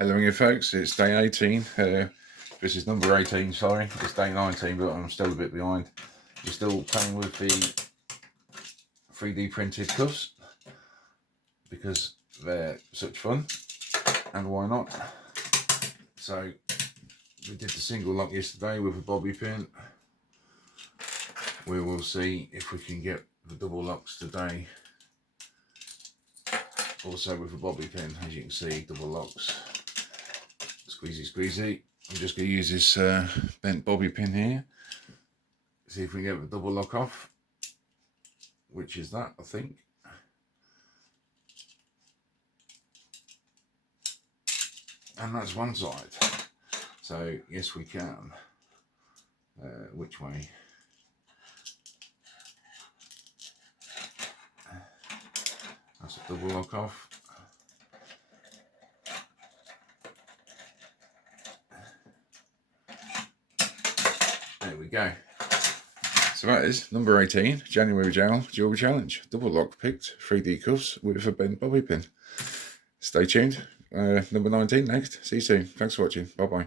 Hello again, folks. It's day 18. This is number 18, sorry. It's day 19, but I'm still a bit behind. We're still playing with the 3D printed cuffs because they're such fun, and why not? So we did the single lock yesterday with a bobby pin. We will see if we can get the double locks today, also with a bobby pin. As you can see, double locks. Squeezy, squeezy. I'm just going to use this bent bobby pin here. See if we can get the double lock off, which is that, I think. And that's one side. So yes, we can. Which way? That's a double lock off. There we go. So that is number 18, January Jail Jewellery Challenge. Double lock picked, 3D cuffs with a bent bobby pin. Stay tuned. Number 19 next. See you soon. Thanks for watching. Bye bye.